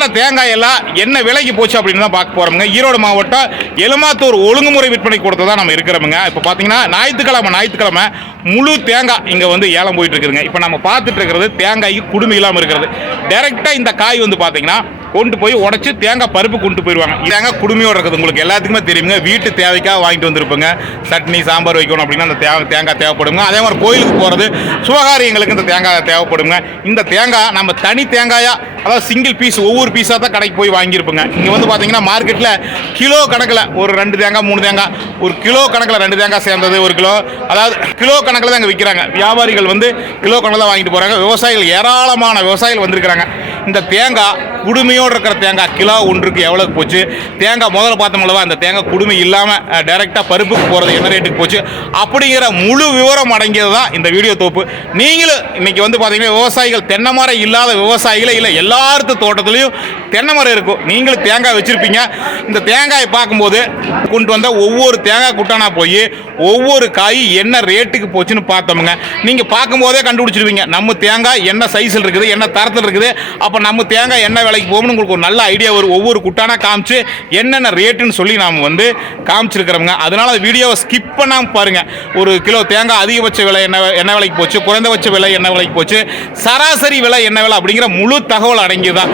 வார தேங்காய் எல்லாம் என்ன விலைக்கு போச்சு அப்படின்னு தான் பார்க்க போகிறோமுங்க ஈரோடு மாவட்டம் எலுமாத்தூர் ஒழுங்குமுறை விற்பனை கூடத்தை தான் நம்ம இருக்கிறோமுங்க. இப்போ பார்த்தீங்கன்னா ஞாயிற்றுக்கிழமை ஞாயிற்றுக்கிழமை முழு தேங்காய் இங்கே வந்து ஏலம் போயிட்டு இருக்குதுங்க. இப்போ நம்ம பார்த்துட்டு இருக்கிறது தேங்காய்க்கு குடுமை இல்லாமல் இருக்கிறது. டேரெக்டாக இந்த காய் வந்து பார்த்தீங்கன்னா கொண்டு போய் உடச்சி தேங்காய் பருப்பு கொண்டு போயிடுவாங்க. தேங்காய் குடுமையோடு இருக்குது. உங்களுக்கு எல்லாத்துக்குமே தெரியுங்க. வீட்டு தேவைக்காக வாங்கிட்டு வந்திருப்போங்க. சட்னி சாம்பார் வைக்கணும் அப்படின்னா அந்த தேவை தேங்காய் தேவைப்படுங்க. அதே மாதிரி கோயிலுக்கு போகிறது சுபகாரியங்களுக்கு இந்த தேங்காய் தேவைப்படுங்க. இந்த தேங்காய் நம்ம தனி தேங்காயா அதாவது சிங்கிள் பீஸ் ஒவ்வொரு பீஸாக தான் கடைக்கு போய் வாங்கியிருப்போங்க. இங்கே வந்து பார்த்தீங்கன்னா மார்க்கெட்டில் கிலோ கணக்கில் ஒரு ரெண்டு தேங்காய் மூணு தேங்காய் ஒரு கிலோ கணக்கில் ரெண்டு தேங்காய் சேர்ந்தது ஒரு கிலோ. அதாவது கிலோ கணக்கில் தான் இங்கே விற்கிறாங்க வியாபாரிகள் வந்து கிலோ கணக்கில் வாங்கிட்டு போகிறாங்க விவசாயிகள் ஏராளமான விவசாயிகள் வந்திருக்கிறாங்க. இந்த தேங்காய் குடுமையோடு இருக்கிற தேங்காய் கிலோ ஒன்றுக்கு எவ்வளோக்கு போச்சு? தேங்காய் முதல்ல பார்த்தோம்லவா அந்த தேங்காய் குடுமை இல்லாமல் டைரெக்டாக பருப்புக்கு போகிறது என்ன ரேட்டுக்கு போச்சு? அப்படிங்கிற முழு விவரம் அடங்கியது தான் இந்த வீடியோ தொகுப்பு. நீங்களும் இன்றைக்கி வந்து பார்த்தீங்கன்னா விவசாயிகள் தென்னை மரம் இல்லாத விவசாயிகளே இல்லை எல்லாத்து தோட்டத்துலேயும் தென்னை மரம் இருக்கும். நீங்களும் தேங்காய் வச்சுருப்பீங்க. இந்த தேங்காயை பார்க்கும்போது கொண்டு வந்தால் ஒவ்வொரு தேங்காய் குட்டானா போய் ஒவ்வொரு காய் என்ன ரேட்டுக்கு போச்சுன்னு பார்த்தோமுங்க. நீங்கள் பார்க்கும்போதே கண்டுபிடிச்சிருவீங்க. நம்ம தேங்காய் என்ன சைஸில் இருக்குது என்ன தரத்தில் இருக்குது. அப்போ நம்ம தேங்காய் என்ன விலைக்கு போகணும்னு உங்களுக்கு ஒரு நல்ல ஐடியா வரும். ஒவ்வொரு குட்டானா காமிச்சு என்னென்ன ரேட்டுன்னு சொல்லி நாம் வந்து காமிச்சிருக்கிறோமுங்க அந்த வீடியோவை ஸ்கிப் பண்ணாமல் பாருங்கள் ஒரு கிலோ தேங்காய் அதிகபட்ச விலை என்ன என்ன விலைக்கு போச்சு? குறைந்தபட்ச விலை என்ன விலைக்கு போச்சு? சராசரி விலை என்ன விலை அப்படிங்கிற முழு தகவல் அடங்கியதான்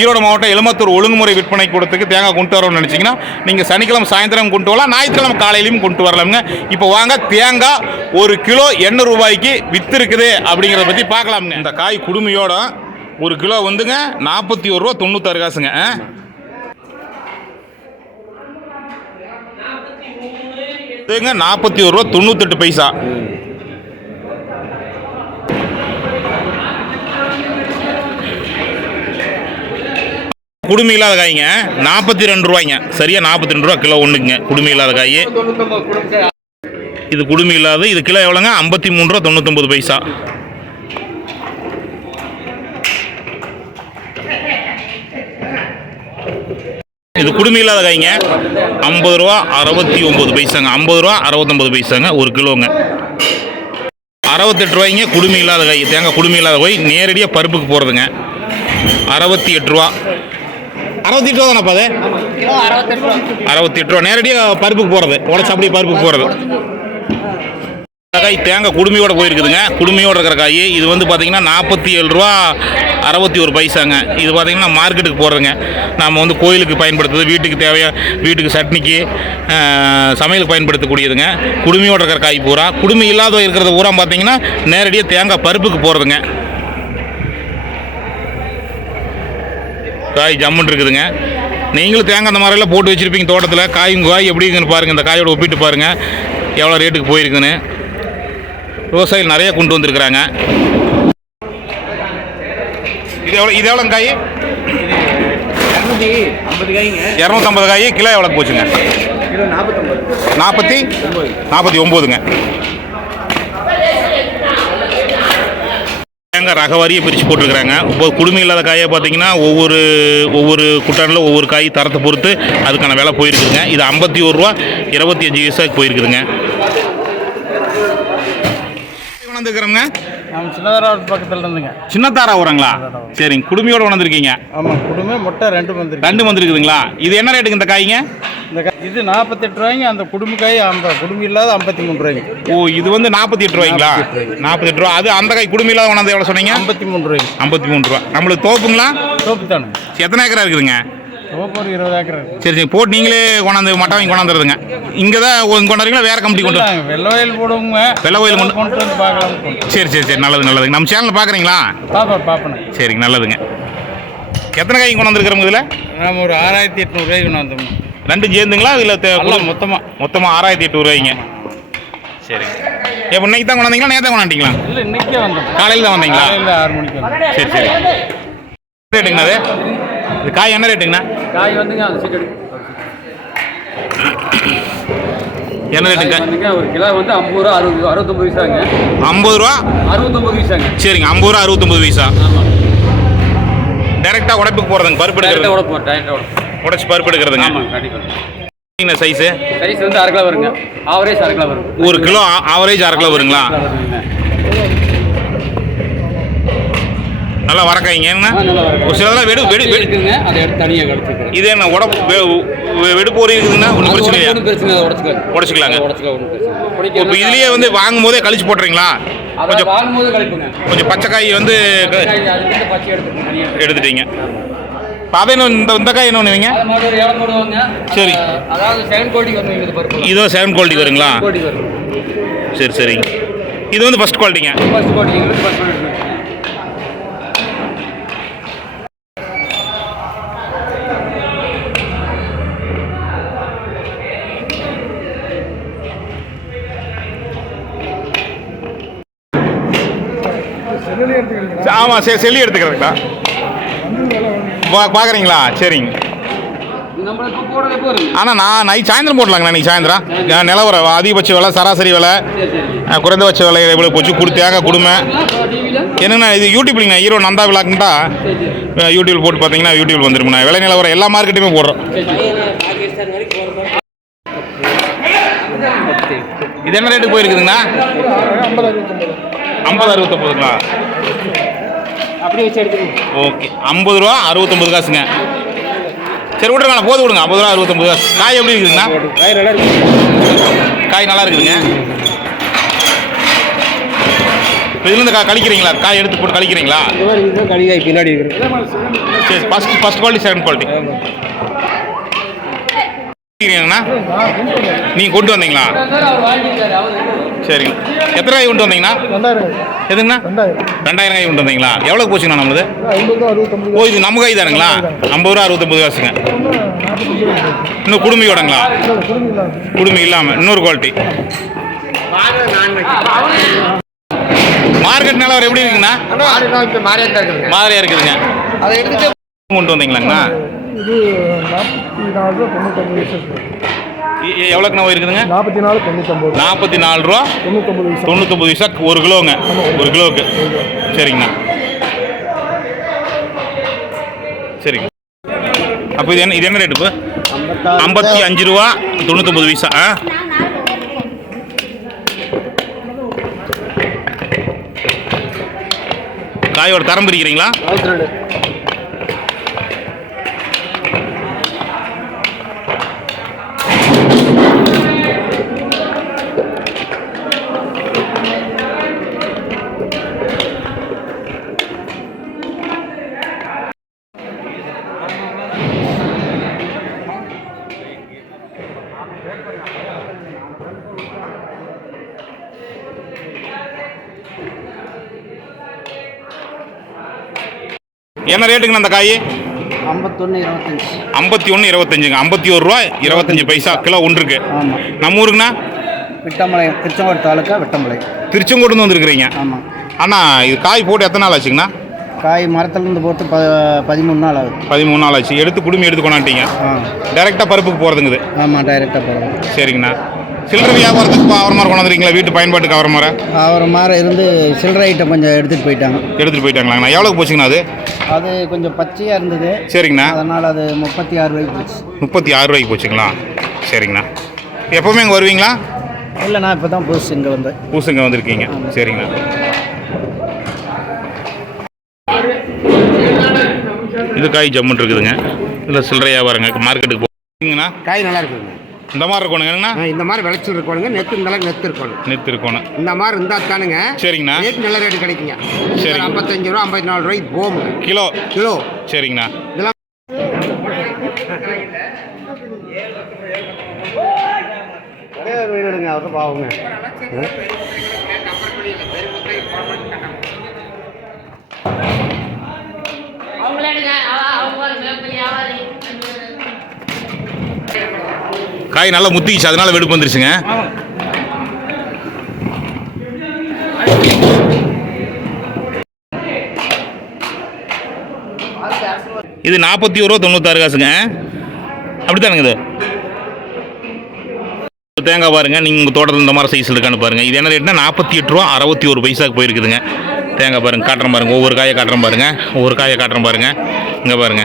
ஈரோடு மாவட்டம் எலுமத்தூர் ஒழுங்குமுறை விற்பனை கூடத்துக்கு தேங்காய் கொண்டு வரணும்னு நினச்சிங்கன்னா நீங்கள் சனிக்கிழமை சாயந்தரம் கொண்டு வரலாம். ஞாயிற்றுக்கிழமை காலையிலையும் கொண்டு வரலாமுங்க. இப்போ வாங்க தேங்காய் ஒரு கிலோ எண்ணூறு ரூபாய்க்கு விற்றுருக்குது அப்படிங்கிறத பற்றி பார்க்கலாமுங்க. இந்த காய் குடுமையோட ஒரு கிலோ வந்துங்க நாற்பத்தி ஒரு ரூபா தொண்ணூத்தாறு காசுங்க? இதுங்க நாற்பத்தி ஒரு ரூபா தொண்ணூத்தெட்டு பைசா. குடுமி இல்லாத காய்ங்க நாற்பத்தி ரெண்டு ரூபாய்ங்க. சரியா நாற்பத்தி ரெண்டு ரூபா கிலோ ஒன்றுக்குங்க குடுமி இல்லாத காய். இது குடுமி இல்லாத இது கிலோ எவ்வளோங்க? ஐம்பத்தி மூணு ரூபா தொண்ணூத்தொம்பது பைசா. இது குடுமி இல்லாத காய்ங்க. ஐம்பது ரூபா அறுபத்தி ஒம்பது பைசாங்க. ஐம்பது ரூபா அறுபத்தொம்பது பைசாங்க. ஒரு கிலோங்க. அறுபத்தெட்டு ரூபாய்ங்க குடுமி இல்லாத காய். தேங்காய் குடுமி இல்லாத காய். நேரடியாக பருப்புக்கு போகிறதுங்க அறுபத்தி எட்டு ரூபா. அறுபத்தி எட்டு ரூபா தானப்பா அது? அறுபத்தி எட்டு ரூபா. நேரடியாக பருப்புக்கு போகிறது உடச்சு அப்படியே பருப்புக்கு போகிறது காய் தேங்காய் குடுமையோட போயிருக்குதுங்க. குடுமையோட இருக்கிற காய். இது வந்து பார்த்தீங்கன்னா நாற்பத்தி ஏழு ரூபா அறுபத்தி ஒரு பைசாங்க. இது பார்த்திங்கன்னா மார்க்கெட்டுக்கு போடுறேங்க நம்ம வந்து கோயிலுக்கு பயன்படுத்துறது வீட்டுக்கு தேவையாக வீட்டுக்கு சட்னிக்கு சமையலுக்கு பயன்படுத்தக்கூடியதுங்க. குடுமையோட இருக்கிற காய் பூரா. குடுமி இல்லாத இருக்கிறத பூரா பார்த்தீங்கன்னா நேரடியாக தேங்காய் பருப்புக்கு போகிறதுங்க காய் ஜம்முன்னு இருக்குதுங்க. நீங்களும் தேங்காய் அந்த மாதிரிலாம் போட்டு வச்சுருப்பீங்க தோட்டத்தில். காயும் காய் எப்படி இருக்குன்னு பாருங்கள் இந்த காயோட ஒப்பிட்டு பாருங்கள் எவ்வளோ ரேட்டுக்கு போயிருக்குன்னு. விவசாயிகள் நிறைய கொண்டு வந்திருக்கிறாங்க. இது எவ்வளோ இது எவ்வளோங்க காய்? இரநூத்தி ஐம்பது இரநூத்தம்பது காய் கிலோ எவ்வளோ போச்சுங்க? நாற்பத்தி? நாற்பத்தி ஒம்போதுங்க. தேங்காய் ரக வாரியை பிரித்து போட்டிருக்கிறாங்க. இப்போ குடுமி இல்லாத காயை பார்த்தீங்கன்னா ஒவ்வொரு ஒவ்வொரு குட்டானில் ஒவ்வொரு காய் தரத்தை பொறுத்து அதுக்கான விலை போயிருக்குதுங்க. இது ஐம்பத்தி ஒரு ரூபா இருபத்தி அஞ்சு வயசாக போயிருக்குதுங்க. கொண்டாந்துருக்கிறோங்க நம்ம சின்னதாராவது பக்கத்தில் இருந்துங்க சின்னத்தாரா உரங்களா சரிங்க. குடுமையோட கொண்டாந்துருக்கீங்க ஆமாம் குடும்பம் முட்டை ரெண்டு வந்துருக்கு. ரெண்டு வந்துருக்குதுங்களா? இது என்ன ரேட்டுங்க இந்த காய்ங்க? இந்த காய் இது நாற்பத்தெட்டு ரூபாய்ங்க அந்த குடும்ப காய் ஐம்பது. குடும்பம் இல்லாத ஐம்பத்தி மூணு ரூபாய்ங்க. ஓ இது வந்து நாற்பத்தி எட்டு ரூபாய்ங்களா நாற்பத்தி ரூபா. அது அந்த காய் குடும்பம் இல்லாத கொண்டாந்து எவ்வளோ சொன்னீங்க? ஐம்பத்தி மூணு ரூபாய்ங்க. ஐம்பத்தி மூணு ரூபா. நம்மளுக்கு தோப்புங்களா? சோப்பு தானே எத்தனை ஏக்கரா இருக்குதுங்க? சோப்பு ஒரு இருபது ஏக்கர் இருக்கு. சரி சரி போட்டு நீங்களே கொண்டாந்து மட்டம் வாங்கி கொண்டாந்துருதுங்க. இங்கே தான் கொண்டாடுறீங்களா? வேற கம்பெனி கொண்டு வெள்ளை வயல் போடுவோங்க. வெள்ளை வயல் கொண்டு- கொண்டு வந்து பார்க்கலாம் சரி சரி சரி நல்லது நல்லதுங்க நம்ம சேனல் பார்க்குறீங்களா? பாப்பா பாப்பனே சரிங்க நல்லதுங்க. எத்தனை காய் கொண்டாந்துருக்கிறோங்க இதில்? நம்ம ஒரு ஆறாயிரத்தி எட்நூறுவாய்க்கு கொண்டு வந்தோம் ரெண்டும் சேர்ந்துங்களா இல்லை மொத்தமாக மொத்தமாக ஆறாயிரத்தி எட்நூறுவாய்ங்க சரிங்க. எப்போ இன்னைக்கு தான் கொண்டாந்தீங்களா? நேற்று கொண்டாண்டிங்களா இல்லை இன்னைக்கே வந்தோம். காலையில் தான் வந்தீங்களா? ஆறு மணிக்கு சரி சரி. ரேட்டுங்கண்ணா அது? இது காய் என்ன ரேட்டுங்கண்ணா? காய் வந்துங்க அந்த சிக்கடி என்ன ரேட்டுங்க ஒரு கிலோ வந்து ஐம்பது ரூபா அறுபது அறுபத்தொம்பது பைசாங்க ஐம்பது ரூபா? அறுபத்தொம்பது பைசாங்க. சரிங்க ஐம்பது ரூபா அறுபத்தொம்பது பைசா. ஆமாம் டேரெக்டாக உடைப்புக்கு போகிறதுங்க பருப்பு எடுக்கிறது உடப்போம் டேரெக்டாக உடப்போம் உடைச்சு பருப்பு எடுக்கிறதுங்க? ஆமாம் கண்டிப்பாக சைஸு சைஸ் வந்து அரை கிலோ வருங்க. ஆவரேஜ் அரை கிலோ வரும் ஒரு கிலோ ஆவரேஜ் அரை கிலோ வருங்களா? நல்லா வரக்காய்ங்க என்ன? ஆ, நல்லா வரக்காய். ஒரு சிலதெல்லாம் வெடு வெடு வெடு. அதை எடுத்து தனியாக கழிச்சுக்கிறேன் இது என்ன உடம்பு வெடுப்பு ஒரு இருக்குதுன்னா ஒன்றும் பிரச்சனை இல்லை உடச்சுக்கலாம் உடைச்சுக்கலாங்க. உடச்சுக்கலாம் ஒன்றும் பிரச்சனை இல்லை. இப்போ இதுலயே வந்து வாங்கும் போதே கழிச்சு போட்டுறீங்களா? கொஞ்சம் வாங்கும்போது கழிப்புங்க. கொஞ்சம் பச்சை காய் வந்து எடுத்துட்டீங்க. என்ன இந்த இந்த காய் என்ன பண்ணுவீங்க? சரி. அதாவது செவன் வரணும் இது செவன் குவாலிட்டி வருங்களா? சரி சரிங்க. இது வந்து ஃபர்ஸ்ட் குவாலிட்டிங்க ஆமாம் சரி செல்லி எடுத்துக்கிறதுங்களா பா பார்க்குறீங்களா சரிங்க. ஆனால் நான் நைட் சாயந்தரம் போடலாங்கண்ணா இன்னைக்கு சாயந்தரம். நிலவரம் அதிகபட்ச விலை சராசரி விலை குறைந்தபட்ச விலை எவ்வளோ போச்சு? கொடுத்தாங்க கொடுமை. என்னங்கண்ணா என்னண்ணா இது யூடியூப்லிங்கண்ணா ஹீரோ நந்தா விழாக்குண்டா யூடியூப் போட்டு பார்த்தீங்கன்னா யூடியூப் வந்துருக்குண்ணா விலை நிலவரம் எல்லா மார்க்கெட்டுமே போடுறோம். இது என்ன ரேட்டு போயிருக்குதுங்கண்ணா? ஐம்பது அறுபத்தொம்பதுங்களா? அப்படி வச்சு எடுத்துக்கணும் ஓகே. ஐம்பது ரூபா அறுபத்தொம்பது காசுங்க. சரி விட்ருங்க போது விடுங்க. ஐம்பது ரூபா அறுபத்தொம்பது காசு. காய் எப்படி இருக்குதுங்கண்ணா? காய் நல்லா இருக்கு காய் நல்லா இருக்குதுங்க. இப்போ இதுலேருந்து கா கழிக்கிறீங்களா? காய் எடுத்து போட்டு கழிக்கிறீங்களா? கடிகாய் பின்னாடி இருக்குது சரி first first quality second quality நீங்கள் கொண்டு வந்தீங்களா? சரிங்க எத்தனை காய் கொண்டு வந்தீங்கண்ணா? ரெண்டாயிரம் எதுங்கண்ணா? ரெண்டாயிரம். ரெண்டாயிரம் காய் கொண்டு வந்தீங்களா? எவ்வளோ போச்சுங்கண்ணா நம்மளுது? ஓ இது நம்ம காய் தானுங்களா? ஐம்பது ரூபா அறுபத்தொம்பது காசுங்க. இன்னும் குடுமையோடங்களா குடுமி இல்லாமல் இன்னொரு குவாலிட்டி மார்க்கெட் நிலவரம் எப்படி இருக்குங்கண்ணா? மாதிரியா இருக்குதுங்க. அதை எடுத்துட்டு கொண்டு வந்தீங்களாங்கண்ணா? இது நாற்பத்தி நாலு ரூபா தொண்ணூத்தொம்பது பைசா எ- எ- எவ்வளோக்குண்ணா இருக்குதுங்க? நாற்பத்தி நாலு தொண்ணூத்தொம்பது. நாற்பத்தி நாலு ரூபா? தொண்ணூத்தொம்பது தொண்ணூத்தொம்பது பைசா ஒரு கிலோங்க. ஒரு கிலோவுக்கு. சரிங்கண்ணா. சரிங்க. அப்போ இது என்ன இது என்ன ரேட்டு இப்போ ஐம்பத்தி அஞ்சு ரூபா தொண்ணூத்தொம்பது பைசா ஆ? காயோட தரம் பிரிக்கிறீங்களா? என்ன ரேட்டுங்கண்ணா அந்த காய்? ஐம்பத்தொன்று இருபத்தஞ்சி. ஐம்பத்தி ஒன்று இருபத்தஞ்சுங்க. ஐம்பத்தி ஒரு ரூபா இருபத்தஞ்சு பைசா கிலோ ஒன்றுக்கு. ஆமாம் நம்ம ஊருக்குண்ணா? விட்டமலையம் திருச்செங்கோடு தாலுக்கா விட்டமலையம் திருச்செங்கோடு வந்துருக்குறீங்க. ஆமாம் அண்ணா இது காய் போட்டு எத்தனை நாள் ஆச்சுங்கண்ணா? காய் மரத்துலேருந்து போட்டு ப பதிமூணு நாள் ஆகுது. பதிமூணு நாள் ஆச்சு. எடுத்து குடுமி எடுத்து கொண்டாட்டிங்க ஆ. டைரெக்டாக பருப்புக்கு போகிறதுங்குது ஆமாம் டைரெக்டாக போகிறோம் சரிங்கண்ணா. சில்லறை வியாபாரத்துக்கு அவர் மாதிரி கொண்டாந்துருக்கீங்களா? வீட்டு பயன்பாட்டுக்கு அவர் மாதிரி? அவர் மாற இருந்து சில்லறை ஐட்டம் கொஞ்சம் எடுத்துகிட்டு போயிட்டாங்க. எடுத்துகிட்டு போயிட்டாங்களாங்கண்ணா. எவ்வளோக்கு போச்சுங்கண்ணா அது? அது கொஞ்சம் பச்சையாக இருந்தது. சரிங்கண்ணா. அதனால் அது முப்பத்தி ஆறு ரூபாய்க்கு போச்சு. முப்பத்தி ஆறு ரூபாய்க்கு போச்சுங்களா? சரிங்கண்ணா. எப்போவுமே இங்கே வருவீங்களா? இல்லை நான் இப்போ தான் புதுசு இங்கே வந்தேன் பூசுங்க வந்திருக்கீங்க சரிங்கண்ணா. இது காய் ஜம்முன் இருக்குதுங்க. இதில் சில்லறை வியாபாரங்க. மார்க்கெட்டுக்கு போங்கண்ணா காய் நல்லா இருக்குங்க இந்த மாதிரி இருக்கணுங்கண்ணா ஆ, இந்த மாதிரி விளைச்சல் இருக்கணுங்க. நெத்து இந்த நெத்து இருக்கணும். நெத்து இருக்கணும். இந்த மாதிரி இருந்தால் தானுங்க. சரிங்கண்ணா. ரேட் நல்ல ரேட்டு கிடைக்குங்க. சரிங்க. ஐம்பத்தஞ்சு ரூபா ஐம்பத்தி நாலு ரூபாய்க்கு போகுங்க. கிலோ? கிலோ. சரிங்கண்ணா. இதெல்லாம் வீடுங்க அவர் பாவங்க. காய் நல்லா முத்திக்கிச்சு அதனால வெடுப்பு வந்துருச்சுங்க. இது நாற்பத்தி ஒரு ரூபா தொண்ணூத்தாறு காசுங்க. அப்படித்தானுங்க இது? தேங்காய் பாருங்க நீங்கள் உங்கள் தோட்டத்தில் இந்த மாதிரி சைஸ் இருக்கான்னு பாருங்க. இது என்ன ரேட்னா நாற்பத்தி எட்டு ரூபா அறுபத்தி ஒரு பைசாக்கு போயிருக்குதுங்க. தேங்காய் பாருங்க காட்டுறேன் பாருங்க. ஒவ்வொரு காயை காட்டுறேன் பாருங்க ஒவ்வொரு காயை காட்டுறேன் பாருங்க. இங்கே பாருங்க.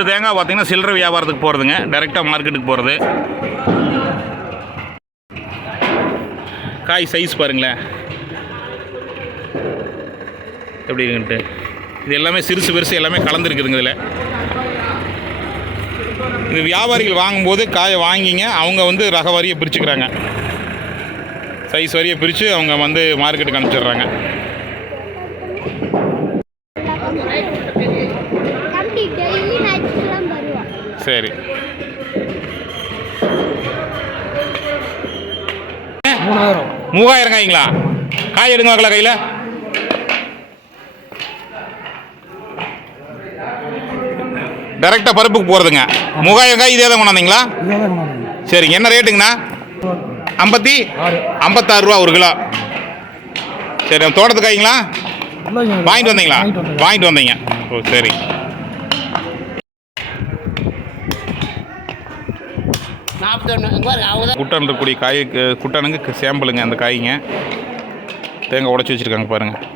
இந்த தேங்காய் பார்த்தீங்கன்னா சில்லறை வியாபாரத்துக்கு போகிறதுங்க டைரெக்டாக மார்க்கெட்டுக்கு போகிறது காய் சைஸ் பாருங்களேன். எப்படி இருக்குன்ட்டு. இது எல்லாமே சிறுசு பெருசு எல்லாமே கலந்துருக்குதுங்க இதில். இது வியாபாரிகள் வாங்கும்போது காயை வாங்கிங்க. அவங்க வந்து ரக வாரியை பிரிச்சுக்கிறாங்க. சைஸ் வரியை பிரித்து அவங்க வந்து மார்க்கெட்டுக்கு அனுப்பிச்சிடுறாங்க. சரி. மூணாயிரம். மூவாயிரம் காய்ங்களா காய் எடுங்க வாக்கல கையில். டைரெக்டாக பருப்புக்கு போகிறதுங்க மூவாயிரம் காய் இதே தான் கொண்டாந்தீங்களா சரிங்க. என்ன ரேட்டுங்கண்ணா? ஐம்பத்தி? ஐம்பத்தாறு ரூபா ஒரு கிலோ. சரி தோட்டத்து காய்ங்களா வாங்கிட்டு வந்தீங்களா? வாங்கிட்டு வந்தீங்க. ஓ சரி. குட்டன் இருக்கக்கூடிய காய் குட்டனுங்க சேம்பிளுங்க அந்த காய்ங்க. தேங்காய் உடச்சி வச்சுருக்காங்க பாருங்கள்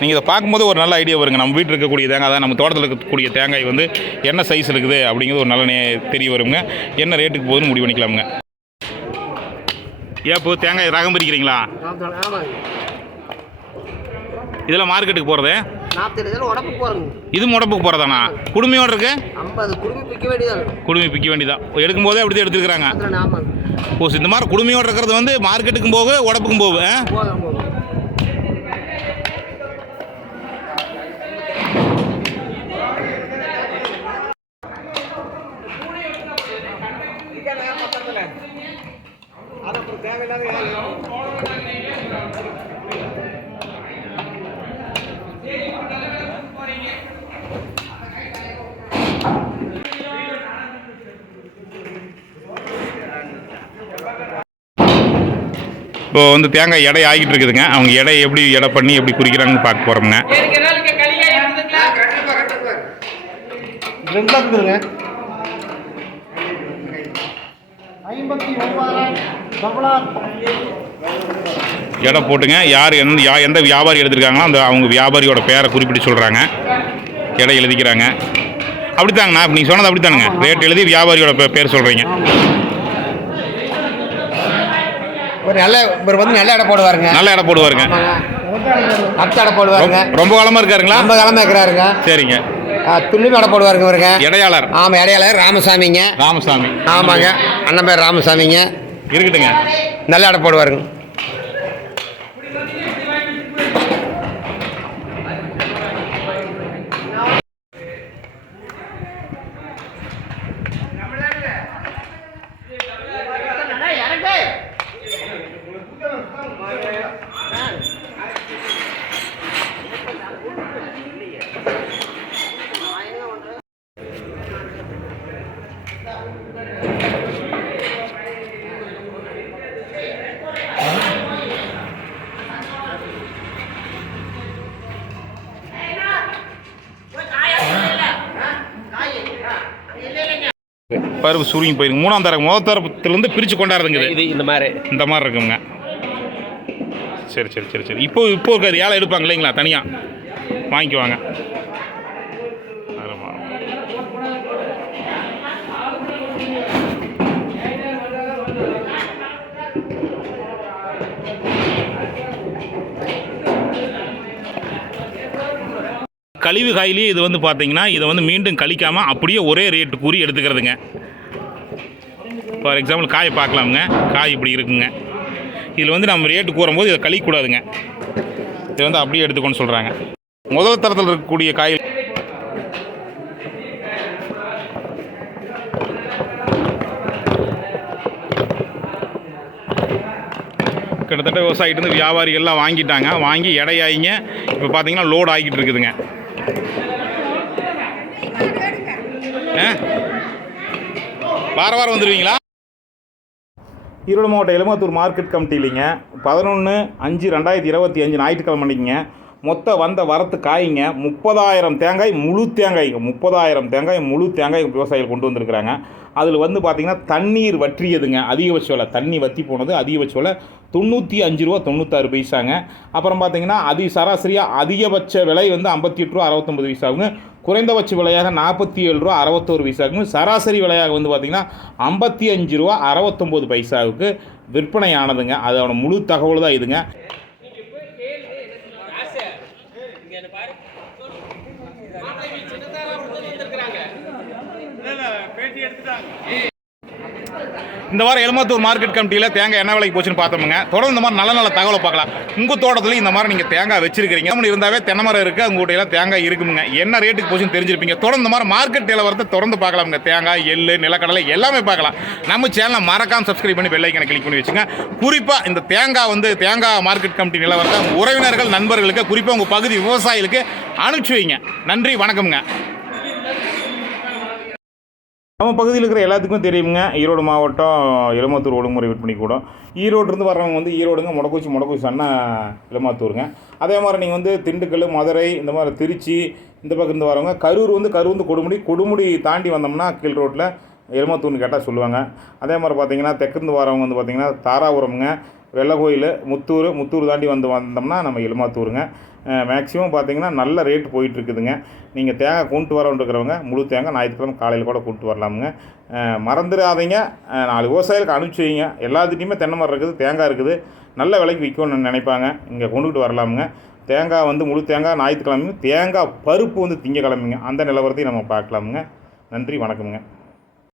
நீங்கள் இதை பார்க்கும்போது ஒரு நல்ல ஐடியா வருங்க. நம்ம வீட்டில் இருக்கக்கூடிய தேங்காய் தான் நம்ம தோட்டத்தில் இருக்கக்கூடிய தேங்காய் வந்து என்ன சைஸ் இருக்குது அப்படிங்கிறது ஒரு நல்ல நே- தெரிய வருங்க. என்ன ரேட்டுக்கு போகுதுன்னு முடிவு பண்ணிக்கலாமுங்க. ஏன் இப்போ தேங்காய் ரகம் பிரிக்கிறீங்களா? இதெல்லாம் மார்க்கெட்டுக்கு போகிறது நாற்பத்தெட்டு இதில் உடம்பு போகிறோங்க இது போகிறதாண்ணா குடுமையோடு இருக்கு? ஐம்பது குடும்பம் பிக்க வேண்டியதான் குடுமி பிக்க வேண்டியதான் எடுக்கும்போதே அப்படி தான் எடுத்துக்கிறாங்க அதில் ஆமாங்க ஓ இந்த மாதிரி குடுமையோடு இருக்கிறது வந்து மார்க்கெட்டுக்கும் போகு உடப்புக்கும் போகு இப்போ வந்து தேங்காய் எடை ஆகிட்டு இருக்குதுங்க. அவங்க எடை எப்படி எடை பண்ணி எப்படி குறிக்கிறாங்கன்னு பார்க்க போகிறோம்ங்க எடை போட்டுங்க. யார் எந்த யா எந்த வியாபாரி எடுத்திருக்காங்களோ அந்த அவங்க வியாபாரியோட பேரை குறிப்பிட்டு சொல்கிறாங்க எடை எழுதிக்கிறாங்க. அப்படித்தாங்கண்ணா இப்போ நீங்கள் சொன்னது அப்படித்தானுங்க. ரேட் எழுதி வியாபாரியோட பேர் சொல்கிறீங்க ஒரு நல்ல இவர் வந்து நல்ல இடம் போடுவாருங்க. நல்ல எடை போடுவாருங்க. அத்தை இடம் போடுவாருங்க. ரொம்ப- காலமாக இருக்காருங்களா? ரொம்ப காலமாக இருக்கிறாருங்க. சரிங்க. துண்ணி இடம் போடுவாருங்க இவருங்க. இடையாளர். ஆமாம் இடையில ராமசாமிங்க. ராமசாமி. ஆமாங்க. அண்ணன் பேர் ராமசாமிங்க. இருக்கட்டுங்க. நல்ல இடம் போடுவாருங்க. பருப்பு சுருங்கி போயிருக்கு. மூணாம் தரம் முதல் பிரித்து கொண்டாடுறதுங்க இது. இது இந்த மாதிரி. இந்த மாதிரி இருக்குங்க. சரி சரி சரி சரி. இப்போ இப்போ இருக்காது ஏழை எடுப்பாங்க இல்லைங்களா தனியாக வாங்கிக்குவாங்க. கழிவு காயிலேயே இது வந்து பார்த்தீங்கன்னா இதை வந்து மீண்டும் கழிக்காமல் அப்படியே ஒரே ரேட்டு கூறி எடுத்துக்கிறதுங்க. ஃபார் எக்ஸாம்பிள் காயை பார்க்கலாமுங்க. காய் இப்படி இருக்குங்க. இதில் வந்து நம்ம ரேட்டு கூறும்போது இதை கழிக்கக்கூடாதுங்க. இதை வந்து அப்படியே எடுத்துக்கோன்னு சொல்கிறாங்க முதல் தரத்தில் இருக்கக்கூடிய காய் கிட்டத்தட்ட விவசாயிட்டு வியாபாரிகள்லாம் வாங்கிட்டாங்க. வாங்கி எடையாயிங்க. இப்போ பார்த்தீங்கன்னா லோடு ஆகிட்டு இருக்குதுங்க. வார வாரம் வந்துடுவீங்களா ஈரோடு மாவட்ட எலுமத்தூர் மார்க்கெட் கமிட்டிலிங்க. பதினொன்று அஞ்சு ரெண்டாயிரத்தி இருபத்தி அஞ்சு ஞாயிற்றுக்கிழமை அன்னைக்குங்க. மொத்த வந்த வரத்து காய்ங்க. முப்பதாயிரம் தேங்காய் முழு தேங்காய்ங்க. முப்பதாயிரம் தேங்காய் முழு தேங்காய் விவசாயிகள் கொண்டு வந்திருக்கிறாங்க. அதில் வந்து பார்த்திங்கன்னா தண்ணீர் வற்றியதுங்க. அதிகபட்ச விலை தண்ணி வற்றி போனது அதிகபட்ச விலை தொண்ணூற்றி அஞ்சு ரூபா தொண்ணூத்தாறு பைசாங்க. அப்புறம் பார்த்திங்கன்னா அதி சராசரியாக அதிகபட்ச விலை வந்து ஐம்பத்தி எட்டு ரூபா அறுபத்தொம்பது பைசாவுங்க. குறைந்தபட்ச விலையாக நாற்பத்தி ஏழு ரூபா அறுபத்தோரு பைசாவுக்கும் சராசரி விலையாக வந்து பார்த்திங்கன்னா ஐம்பத்தி அஞ்சு ரூபா அறுபத்தொம்போது பைசாவுக்கு விற்பனை ஆனதுங்க. அதோட முழு தகவல் தான் இதுங்க. இந்த வாரம் எலுமத்தூர் மார்க்கெட் கமிட்டியில் தேங்காய் என்ன விலைக்கு போச்சுன்னு பார்த்தோமுங்க. தொடர்ந்து இந்த மாதிரி நல்ல நல்ல தகவலை பார்க்கலாம். உங்கள் தோட்டத்துலையும் இந்த மாதிரி நீங்கள் தேங்காய் வச்சிருக்கிறீங்க. அப்படி இருந்தாவே தென்னை மரம் இருக்குது உங்கள்கிட்ட எல்லாம் தேங்காய் இருக்குமுங்க. என்ன ரேட்டுக்கு போச்சுன்னு தெரிஞ்சிருப்பீங்க. தொடர்ந்து இந்த மாதிரி மார்க்கெட் நிலவரத்தை தொடர்ந்து பார்க்கலாமுங்க. தேங்காய் எள்ளு நிலக்கடலை எல்லாமே பார்க்கலாம். நம்ம சேனலை மறக்காம சப்ஸ்கிரைப் பண்ணி பெல்லைக்கனை கிளிக் பண்ணி வச்சுங்க. குறிப்பாக இந்த தேங்காய் வந்து தேங்காய் மார்க்கெட் கமிட்டி நிலவரத்தை உறவினர்கள் நண்பர்களுக்கு குறிப்பாக உங்கள் பகுதி விவசாயிகளுக்கு அனுப்பிச்சு வைங்க. நன்றி வணக்கம்ங்க. நம்ம பகுதியில் இருக்கிற எல்லாத்துக்கும் தெரியுங்க. ஈரோடு மாவட்டம் எலுமாத்தூர் ஒழுங்குமுறை விற்பனை கூடம். ஈரோடுலேருந்து வர்றவங்க வந்து ஈரோடுங்க முடக்குச்சி முடக்குச்சி அண்ணா இளமாத்தூருங்க அதே மாதிரி நீங்கள் வந்து திண்டுக்கல் மதுரை இந்த மாதிரி திருச்சி இந்த பக்கம் இருந்து வரவங்க கரூர் வந்து கரூர் வந்து கொடுமுடி கொடுமுடி தாண்டி வந்தோம்னா கீழ் ரோட்டில் எலுமாத்தூர்னு கேட்டால் சொல்லுவாங்க. அதே மாதிரி பார்த்தீங்கன்னா தெற்கிருந்து வரவங்க வந்து பார்த்தீங்கன்னா தாராபுரம்ங்க. வெள்ளக்கோயில் முத்தூர் முத்தூர் தாண்டி வந்து வந்தோம்னா நம்ம எலுமாத்தூருங்க மேக்ஸிமம் பார்த்தீங்கன்னா நல்ல ரேட் போயிட்டுருக்குதுங்க. நீங்கள் தேங்காய் கொண்டு வரவன்றக்கிறவங்க முழு தேங்காய் ஞாயிற்றுக்கிழமை காலையில் கூட கொண்டு வரலாமுங்க. மறந்துடாதீங்க. நாலு விவசாயிகளுக்கு அனுப்பிச்சி வைங்க. எல்லாத்துட்டையுமே தென்னை மரம் இருக்குது தேங்காய் இருக்குது. நல்ல விலைக்கு விற்கணும்னு நினைப்பாங்க. இங்கே கொண்டுகிட்டு வரலாமுங்க. தேங்காய் வந்து முழு தேங்காய் ஞாயிற்றுக்கிழமையும் தேங்காய் பருப்பு வந்து திங்கக்கிழமைங்க. அந்த நிலவரத்தையும் நம்ம பார்க்கலாமுங்க. நன்றி வணக்கமுங்க.